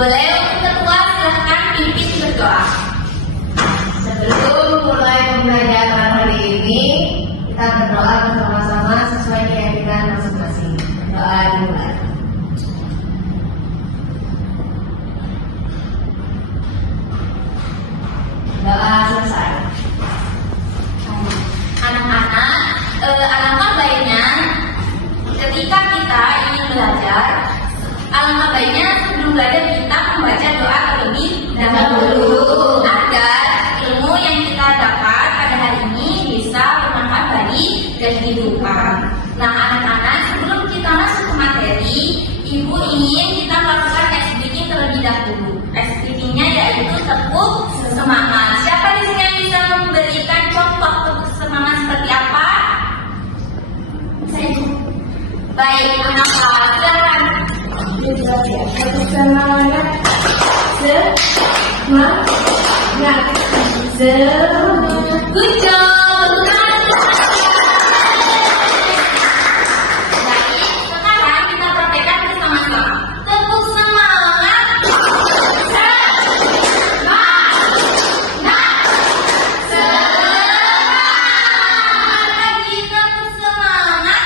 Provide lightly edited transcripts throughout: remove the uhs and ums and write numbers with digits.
Boleh untuk ketua silahkan pimpin berdoa. Sebelum mulai pembelajaran hari ini, kita berdoa bersama-sama sesuai keyakinan masing-masing. Doa dimulai. Doa selesai. Anak-anak, alangkah baiknya ketika kita ingin belajar, alangkah baiknya sebelum belajar kita membaca doa terlebih dahulu agar ilmu yang kita dapat pada hari ini bisa bermanfaat bagi kehidupan. Nah, anak-anak, sebelum kita masuk ke materi, Ibu ingin kita melakukan activity terlebih dahulu. Activity-nya yaitu tepuk semangat. Siapa di sini yang bisa memberikan contoh tepuk semangat seperti apa? Baik, mengapa? Silakan. Tepuk semangat. Semangat. Good job. Baik, sekarang kita praktekkan bersama-sama. Tepuk semangat. Semangat. Lagi tepuk semangat.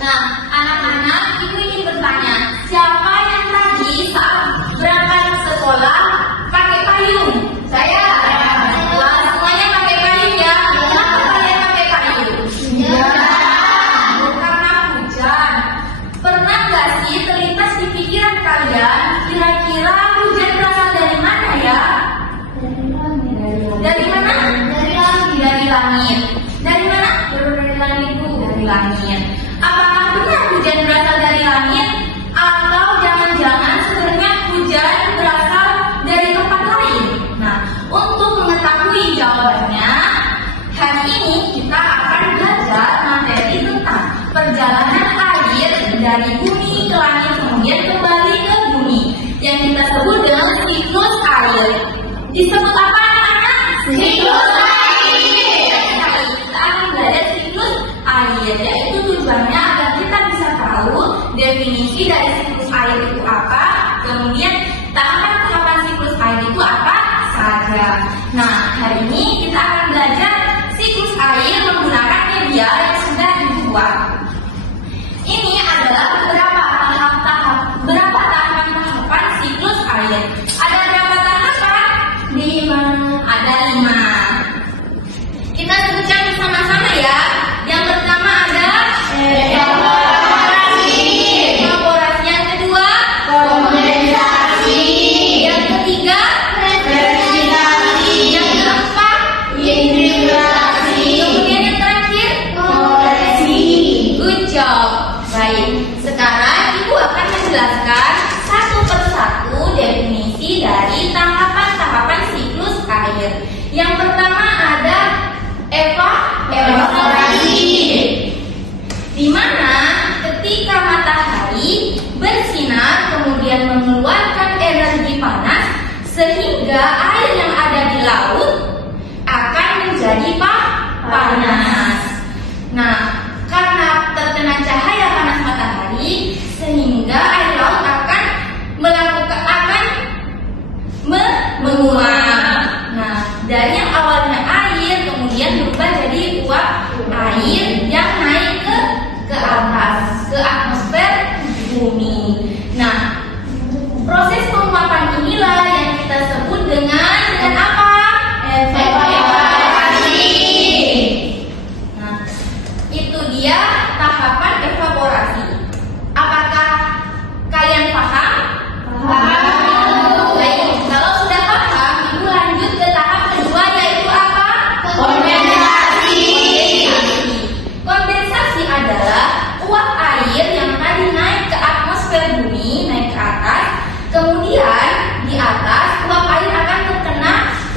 Nah, anak-anak, Ibu ingin bertanya, siapa yang tadi saat berangkat sekolah pakai payung? Saya. Wah, semuanya pakai payung ya. Kenapa kalian pakai payung? Karena hujan. Pernah nggak sih terlintas di pikiran kalian, kira-kira hujan berasal dari mana ya? Dari mana? Dari langit. Dari langit. Dari mana? Dari langit, Bu. Dari langit. Apakah benar hujan berasal dari langit? Atau jangan-jangan sebenarnya hujan berasal dari tempat lain? Nah, untuk mengetahui jawabannya, hari ini kita akan belajar materi tentang perjalanan air dari bumi ke langit kemudian kembali ke bumi, yang kita sebut dengan siklus air. Disebut apa anak-anak? Siklus air. Kita akan belajar siklus air, yaitu tujuannya agar kita bisa tahu definisi dari siklus air itu apa, kemudian tahapan-tahapan siklus air itu apa saja. Nah, hari ini kita akan belajar siklus air menggunakan media yang sudah dibuat. Ini adalah beberapa tahapan siklus air. Ada berapa tahapan? 5. Ada 5. Kita sebutkan bersama-sama ya. Yang pertama ada evaporasi. Yang kedua kondensasi. Yang ketiga presipitatasi. Yang keempat infiltrasi. Kemudian yang terakhir konveksi. Good job. Baik, sekarang Ibu akan menjelaskan satu persatu definisi dari tahapan-tahapan siklus air. Yang pertama ada evaporasi, di mana ketika matahari bersinar kemudian mengeluarkan energi panas sehingga air yang ada di laut akan menjadi panas. Nah, karena terkena cahaya panas matahari sehingga air laut akan menguap. Nah, dari yang awalnya air kemudian berubah jadi uap air yang naik ke atas, ke atmosfer bumi. Nah, proses penguapan inilah yang kita sebut dengan apa? Evaporasi. Nah, itu dia tahapan evaporasi. Apakah kalian paham? Paham. Baik, kalau sudah paham, Ibu lanjut ke tahap kedua yaitu apa? Kondensasi. Kondensasi adalah uap air yang tadi naik ke atmosfer bumi, naik ke atas. Kemudian di atas uap air akan terkena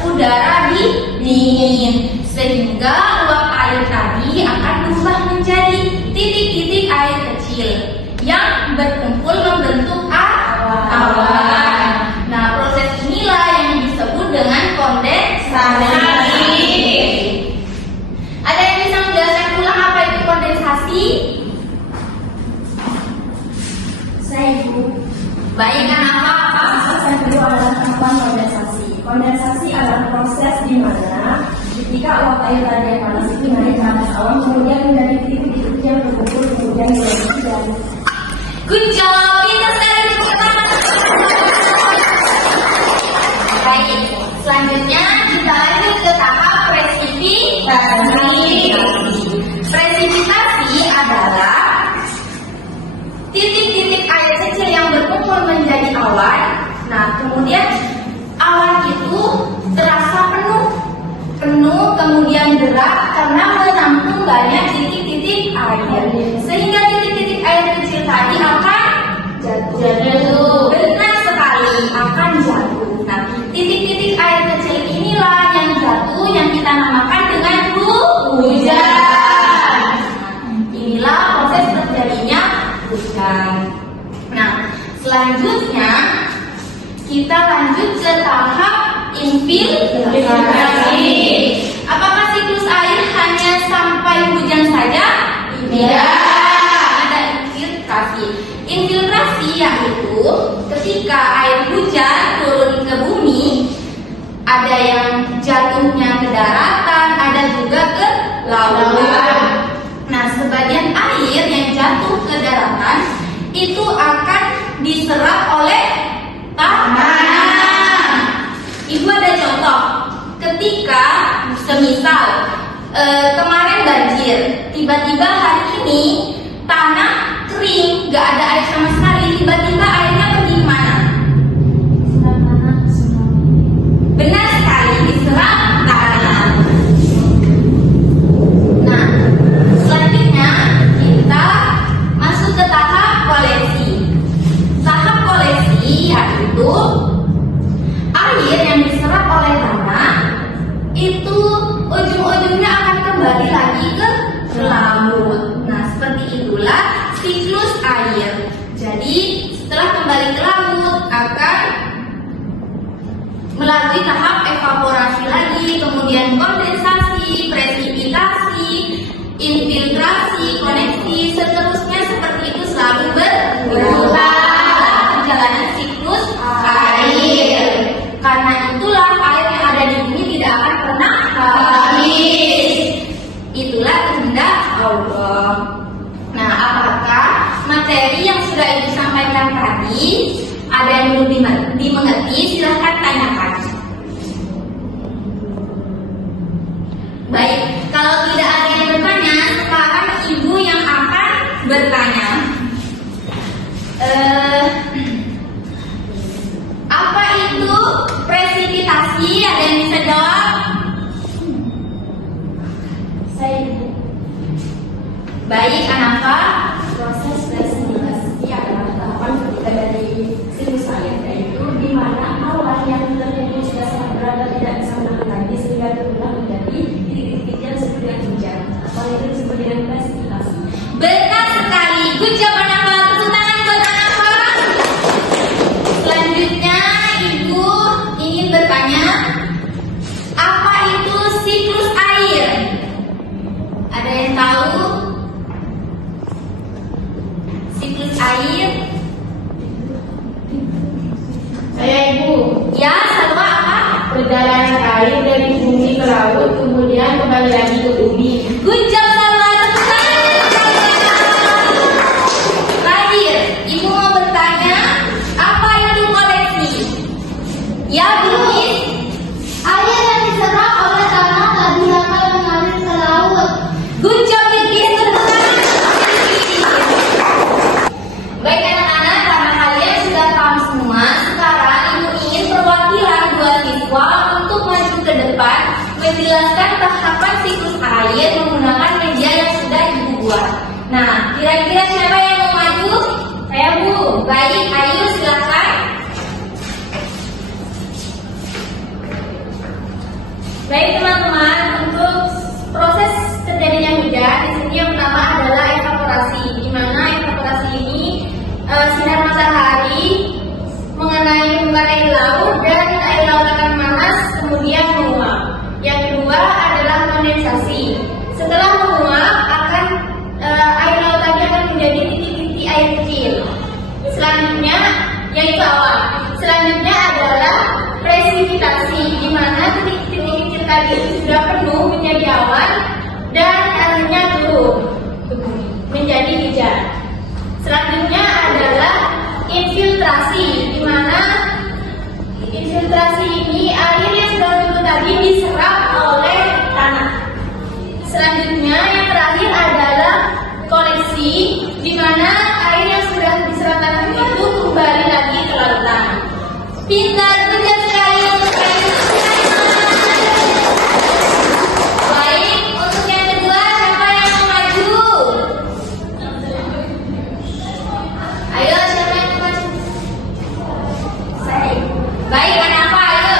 udara dingin, sehingga uap air tadi akan berubah menjadi titik-titik air kecil yang berkumpul membentuk awan. Nah, proses inilah yang disebut dengan kondensasi. Baik, apa? Proses yang kedua adalah tahapan kondensasi. Kondensasi adalah proses di mana ketika uap air tadi yang panas itu naik ke atas awan, kemudian menjadi titik-titik yang berkumpul, kemudian menjadi dan Good job, pintar sekali tepuk tangan. Baik, selanjutnya kita lanjut ke tahap presipitasi. Presipitasi adalah titik-titik air kecil yang berkumpul menjadi awan. Nah, kemudian awan itu terasa penuh kemudian gerak karena menampung banyak titik-titik air, sehingga titik-titik air kecil tadi akan jatuh. Benar sekali, akan jatuh. Nah, titik-titik air kecil inilah yang jatuh yang kita namakan dengan hujan. Inilah proses terjadinya hujan. Nah, selanjutnya kita lanjut ke tahap infiltrasi. Apakah siklus air hanya sampai hujan saja? Tidak. Ada infiltrasi. Infiltrasi yaitu ketika air hujan turun ke bumi, ada yang jatuhnya ke daratan, ada juga ke lautan. Nah, sebagian air yang jatuh ke daratan itu akan diserap oleh tanah. Ibu ada contoh, ketika semisal kemarin banjir, tiba-tiba hari ini tanah kering, gak ada air sama sekali, tiba-tiba airnya pergi kemana? Benar sekali, diserap tanah. Nah, selanjutnya kita masuk ke tahap koleksi. Tahap koleksi yaitu air yang diserap oleh tanah itu ujung-ujungnya akan kembali lagi ke laut. Nah, seperti itulah siklus air. Jadi setelah kembali ke laut akan melalui tahap evaporasi lagi, kemudian kondensasi, presipitasi, infiltrasi, koneksi, seterusnya seperti itu selalu berulang perjalanan siklus air. Karena itulah air yang ada di bumi tidak akan pernah habis. Itulah kehendak Allah. Nah, apakah materi yang sudah Ibu sampaikan tadi ada yang belum dimengerti? Silahkan tanyakan. Baik, kalau tidak ada yang bertanya, sekarang Ibu yang akan bertanya. Apa itu presipitasi? Ada yang bisa jawab? Baik, Anafa. proses presipitasi adalah tahapan ketika dari siklus air, yaitu di mana awan yang terjadi sudah sangat berat dan tidak bisa menahan lagi sehingga berulang menjadi titik-titik yang seperti hujan. Hal itu disebut dengan presipitasi. Benar sekali. Good job, Anafa. Tepuk tangan buat Anafa. Selanjutnya, Ibu ingin bertanya, apa itu siklus air? Ada yang tahu? Siklus air? Saya Ibu, Ya, Salwa apa? perjalanan air dari bumi ke laut kemudian kembali lagi ke bumi. Good job, Salwa. Tepuk tangan. Terakhir, Ibu mau bertanya, apa itu koleksi? Ya, Bilkis. Air yang diserap oleh tanah tadi akan mengalir ke laut. Good job, Bilkis. Tepuk tangan. Baik anak-anak, karena kalian sudah paham semua, sekarang Ibu ingin perwakilan dua siswa untuk maju ke depan menjelaskan tahapan siklus air menggunakan media yang sudah Ibu buat. Nah, kira-kira siapa yang mau maju? Saya, Bu. Baik, ayo silakan. Baik teman-teman, untuk proses terjadinya hujan di sini yang pertama adalah evaporasi, di mana evaporasi ini sinar matahari mengenai permukaan air laut dan air laut akan panas kemudian menguap. Yang kedua adalah kondensasi. Setelah menguap akan air laut tadi akan menjadi titik-titik air kecil. Selanjutnya yaitu awan. Selanjutnya adalah presipitasi, di mana titik-titik kecil tadi sudah penuh menjadi awan dan akhirnya turun menjadi hujan. Selanjutnya adalah infiltrasi, di mana infiltrasi ini air yang sudah turun tadi diserap oleh tanah. Selanjutnya yang terakhir adalah koleksi, di mana air yang sudah diserap tanah itu kembali lagi ke lautan. Pintar, kerja sekali untuk yang baik. Untuk yang kedua, siapa yang mau maju? Ayo, siapa yang mau maju? Saya. Baik, kenapa? Ayo.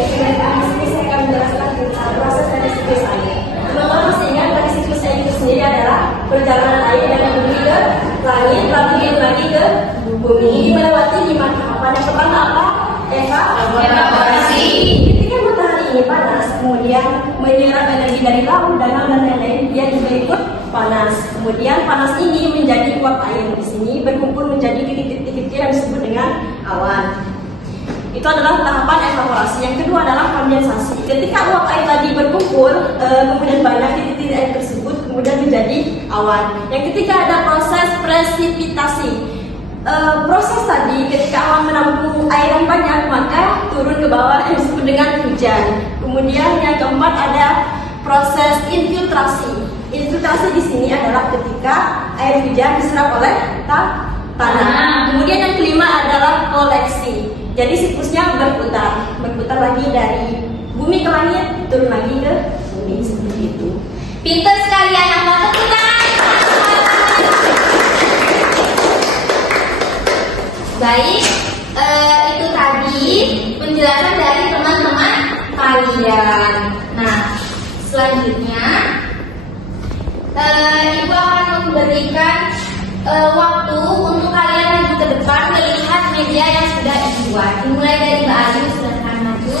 Saya akan menjelaskan tentang proses dari siklus air. Teman-teman masih ingat dari siklus air itu sendiri adalah perjalanan air dari bumi ke langit, lalu lagi ke bumi. Ini melewati 5 tahapan. Yang pertama apa? Evaporasi. Ketika matahari ini panas, kemudian menyerap energi dari laut, danau dan lain-lain, dia juga ikut panas. Kemudian panas ini menjadi uap air di sini berkumpul menjadi titik-titik kecil yang disebut dengan awan. Itu adalah tahapan evaporasi. Yang kedua adalah kondensasi. Ketika uap air tadi berkumpul, kemudian banyak titik-titik air tersebut kemudian menjadi awan. Yang ketiga ada proses presipitasi. Proses tadi ketika awan menampung air yang banyak maka turun ke bawah yang disebut dengan hujan. Kemudian yang keempat ada proses infiltrasi. Infiltrasi di sini adalah ketika air hujan diserap oleh tanah. Kemudian yang kelima adalah koleksi. Jadi siklusnya berputar lagi dari bumi ke langit, turun lagi ke bumi, seperti itu. Pintar sekali anak-anak, tepuk tangan. Baik, itu tadi penjelasan dari teman-teman kalian. Nah, selanjutnya Ibu akan memberikan waktu untuk kalian maju ke depan melihat media yang sudah dibuat. Dimulai dari Mbak Ayu, silakan maju.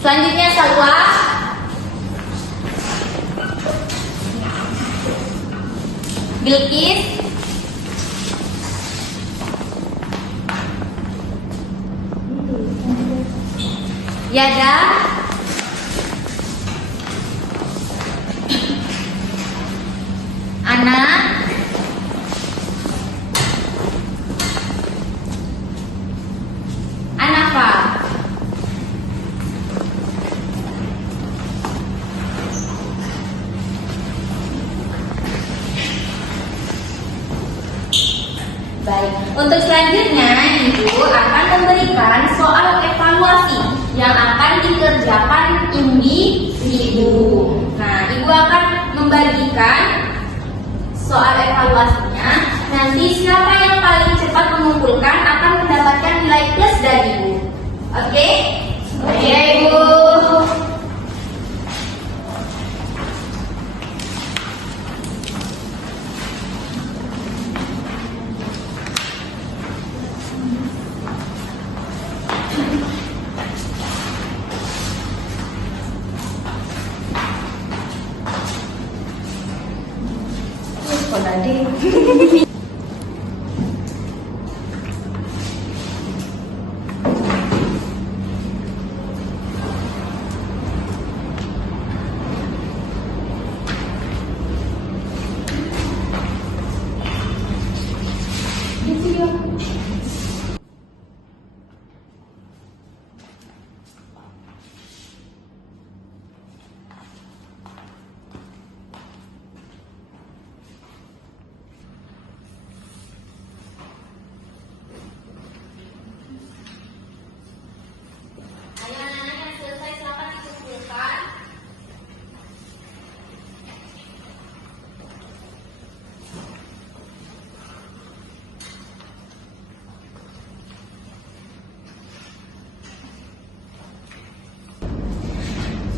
Selanjutnya Salwa. Bilkis. Yada. Ana. Anafa. Baik, untuk selanjutnya Ibu akan memberikan soal evaluasi yang akan dikerjakan individu. Nah, Ibu akan membagikan soal evaluasinya. Nanti siapa yang paling cepat mengumpulkan akan mendapatkan nilai plus dari Ibu. Oke? Oke, Ibu.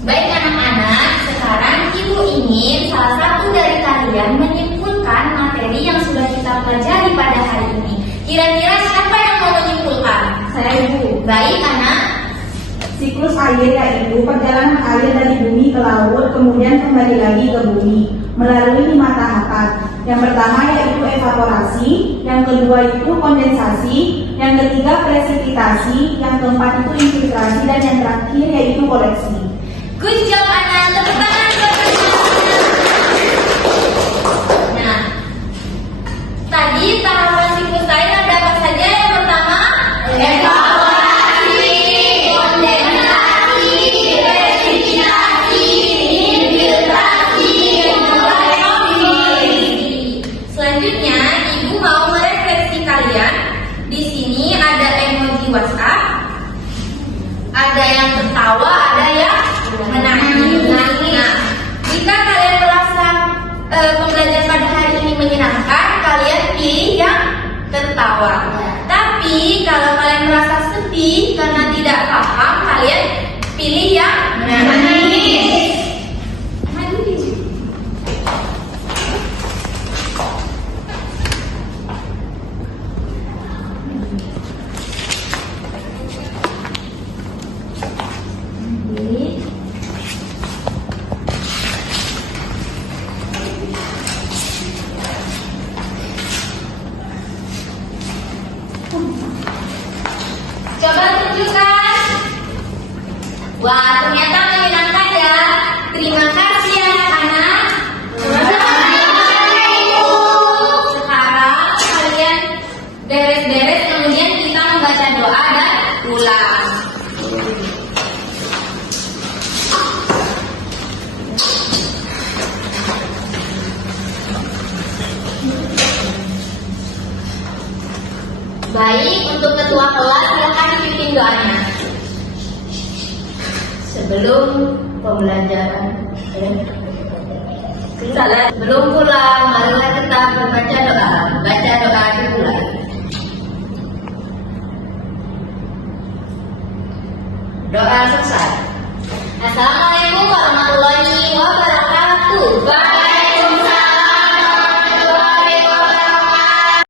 Baik anak-anak, sekarang Ibu ingin salah satu dari kalian menyimpulkan materi yang sudah kita pelajari pada hari ini. Kira-kira siapa yang mau menyimpulkan? Saya Ibu. Baik anak. Siklus air yaitu perjalanan air dari bumi ke laut, kemudian kembali lagi ke bumi melalui 5 tahapan. Yang pertama yaitu evaporasi, yang kedua itu kondensasi, yang ketiga presipitasi, yang keempat itu infiltrasi, dan yang terakhir yaitu koleksi. Good job anak. Tepuk tangan buat anak. Nah, tadi tahapan siklus air ada apa saja? Yang pertama, evaporasi, kondensasi, presipitasi, infiltrasi, dan koleksi. Selanjutnya, Ibu mau merefleksi kalian. Di sini ada emoji WhatsApp, ada yang tertawa, ada yang menangis. Nah, jika kalian merasa pembelajaran pada hari ini menyenangkan, kalian pilih yang tertawa. Tapi kalau kalian merasa sedih karena tidak paham, kalian pilih yang menangis. Coba tunjukkan. Wah, ternyata menyenangkan ya. Terima kasih anak-anak. Sekarang kalian beres-beres, kemudian kita membaca doa dan pulang. Baik, untuk ketua kelas silakan dipimpin doanya. Sebelum pembelajaran, sebelum pulang, marilah kita membaca doa. Baca doa dimulai. Doa selesai. Assalamualaikum